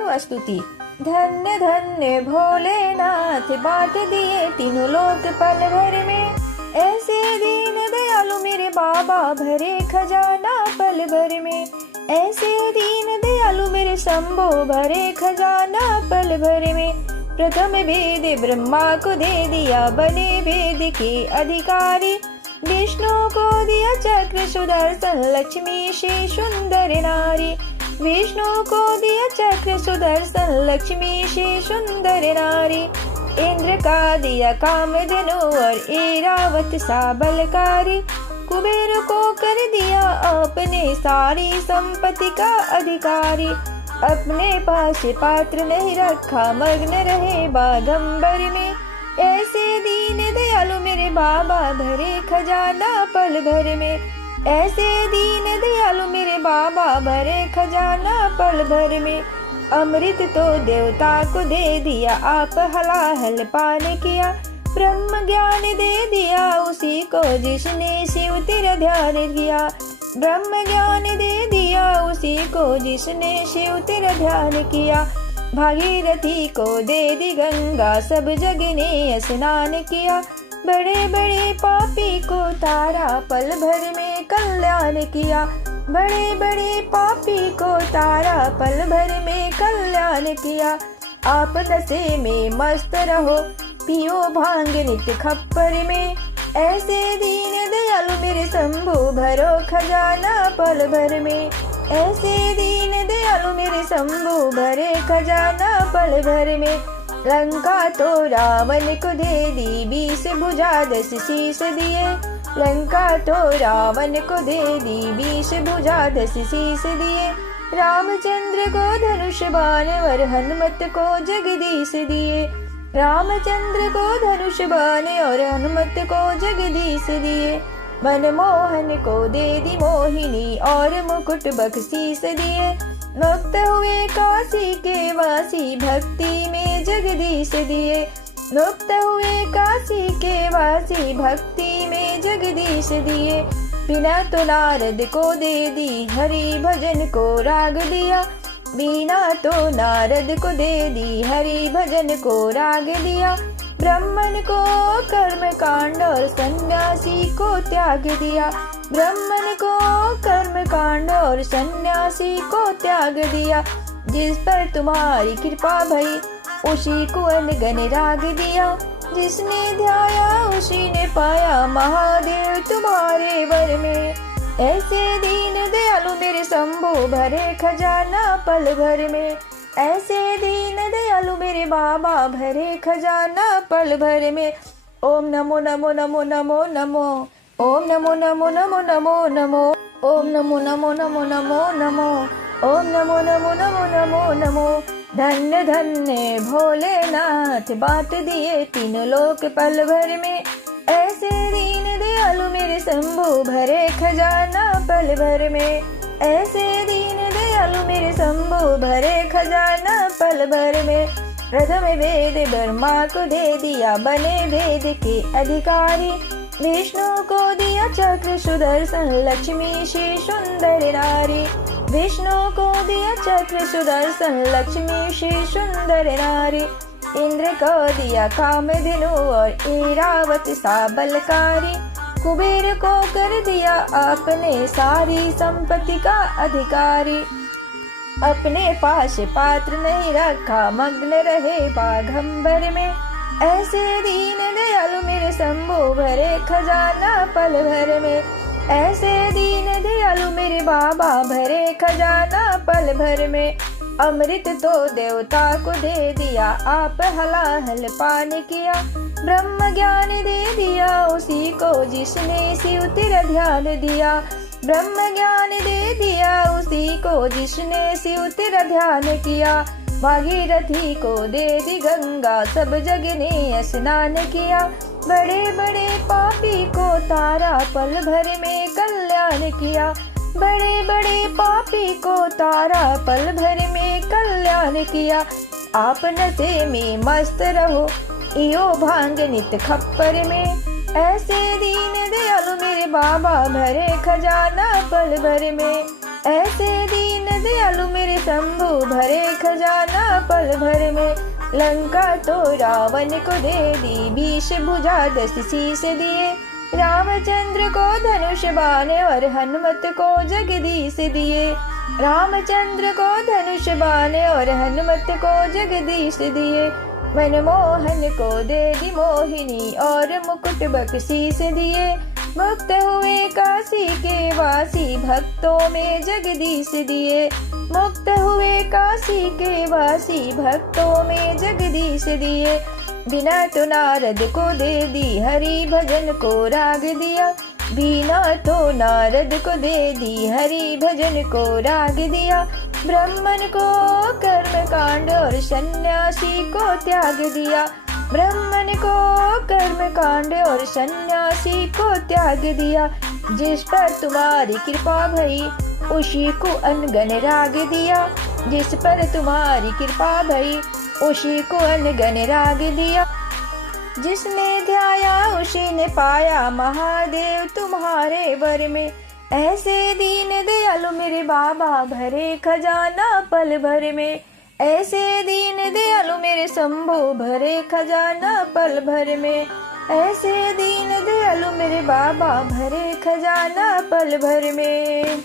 विष्णु स्तुति। धन्य धन्य भोलेनाथ बांट दिए तीनों लोक पल भर में। ऐसे दीन दयालु मेरे बाबा भरे खजाना पल भर में। ऐसे दीन दयालु मेरे शंभो भरे खजाना पल भर में। प्रथम वेद ब्रह्मा को दे दिया बने वेद के अधिकारी। विष्णु को दिया चक्र सुदर्शन लक्ष्मी से सुंदर नारी। विष्णु को दिया चक्र सुदर्शन लक्ष्मी से सुंदर नारी। इंद्र का दिया कामधेनु और ऐरावत सा बलकारी। कुबेर को कर दिया अपने सारी संपत्ति का अधिकारी। अपने पास पात्र नहीं रखा मग्न रहे बागंबर में। ऐसे दीन दयालु मेरे बाबा भरे खजाना पल भर में। ऐसे दीन दयालु मेरे बाबा भरे खजाना पल भर में। अमृत तो देवता को दे दिया आप हलाहल पान किया। ब्रह्म ज्ञान दे दिया उसी को जिसने शिव तेरा ध्यान किया। ब्रह्म ज्ञान दे दिया उसी को जिसने शिव तेरा ध्यान किया। भागीरथी को दे दी गंगा सब जग ने स्नान किया। बड़े बड़े पापी को तारा पल भर में कल्याण किया। बड़े बड़े पापी को तारा पल भर में कल्याण किया। आप नशे में मस्त रहो पियो भांग नित खप्पर में। ऐसे दीन दयालु मेरे शंभु भरो खजाना पल भर में। ऐसे दीन दयालु मेरे शंभु भरे खजाना पल भर में। लंका तो रावण को दे दी 20 भुजा 10 शीश दिए। लंका तो रावण को दे दी 20 भुजा 10 शीश दिए। रामचंद्र को धनुष बाण और हनुमत को जगदीश दिए। रामचंद्र को धनुष बाण और हनुमत को जगदीश दिए। मनमोहन को दे दी मोहिनी और मुकुट बख्शीश दिए। मुक्त हुए काशी के वासी भक्ति में जगदीश दिए। मुक्त हुए काशी के वासी भक्ति में जगदीश दिए। बिना तो नारद को दे दी हरि भजन को राग दिया। बिना तो नारद को दे दी हरि भजन को राग दिया। ब्राह्मण को कर्म कांड और सन्यासी को त्याग दिया। ब्राह्मण को कर्म कांड और सन्यासी को त्याग दिया। जिस पर तुम्हारी कृपा भई उसी को अनगन राग दिया। जिसने ध्याया उसी ने पाया महादेव तुम्हारे वर में। ऐसे दीन दयालु मेरे शंभु भरे खजाना पल भर में। ऐसे दीन दयालु मेरे बाबा भरे खजाना पल भर में। ओम नमो नमो नमो नमो नमो। ओम नमो नमो नमो नमो नमो। ओम नमो नमो नमो नमो नमो। ओम नमो नमो नमो नमो नमो। धन्य धन्य भोलेनाथ बांट दिए तीनों लोक पल भर में। ऐसे दीन दयालु मेरे शंभु भरे खजाना पल भर में। ऐसे दीन दयालु मेरे शंभु भरे खजाना पल भर में। प्रथम वेद ब्रह्मा को दे दिया बने वेद के अधिकारी। विष्णु को दिया चक्र सुदर्शन लक्ष्मी से सुंदर नारी। विष्णु को दिया चक्र सुदर्शन लक्ष्मी से सुंदर नारी। इंद्र को दिया कामधेनु और ऐरावत सा बलकारी। कुबेर को कर दिया आपने सारी संपत्ति का अधिकारी। अपने पास पात्र नहीं रखा मग्न रहे बाघंबर में। ऐसे दीन दयालु मेरे शंभु भरे खजाना पल भर में। ऐसे दीन दयालु मेरे बाबा भरे खजाना पल भर में। अमृत तो देवता को दे दिया आप हलाहल पान किया। ब्रह्म ज्ञान दे दिया उसी को जिसने शिव तेरा ध्यान दिया। ब्रह्म ज्ञान दे दिया उसी को जिसने शिव तेरा ध्यान किया। भागीरथी को दे दी गंगा सब जग ने स्नान किया। बड़े बड़े पापी को तारा पल भर में कल्याण किया। बड़े बड़े पापी को तारा पल भर में कल्याण किया। आप नशे में मस्त रहो इयो भांग नित खप्पर में। ऐसे दीन दयालु मेरे बाबा भरे खजाना पल भर में। ऐसे दीन दयालु मेरे शंभु भरे खजाना पल भर में। लंका तो रावण को दे दी, बीस भुजा 10 शीश दिए। रामचंद्र को धनुष बाण और हनुमत को जगदीश दिए। रामचंद्र को धनुष बाण और हनुमत को जगदीश दिए। मनमोहन को दे दी मोहिनी और मुकुट बख्शीश दिए। मुक्त हुए काशी के वासी भक्तों में जगदीश दिए। मुक्त हुए काशी के वासी भक्तों में जगदीश दिए। बिना तो नारद को दे दी, हरि भजन को राग दिया। बिना तो नारद को दे दी, हरि भजन को राग दिया। ब्राह्मण को कर्म कांड और सन्यासी को त्याग दिया। ब्राह्मण को कर्म कांड और सन्यासी को त्याग दिया। जिस पर तुम्हारी कृपा भई, उसी को अनगन राग दिया। जिस पर तुम्हारी कृपा भई, उसी को अनगन राग दिया। जिसने ध्याया उसी ने पाया, महादेव तुम्हारे वर में। ऐसे दीन दयालु मेरे बाबा भरे खजाना पल भर में। ऐसे दीन दयालु मेरे शंभु भरे खजाना पल भर में। ऐसे दीन दयालु मेरे बाबा भरे खजाना पल भर में।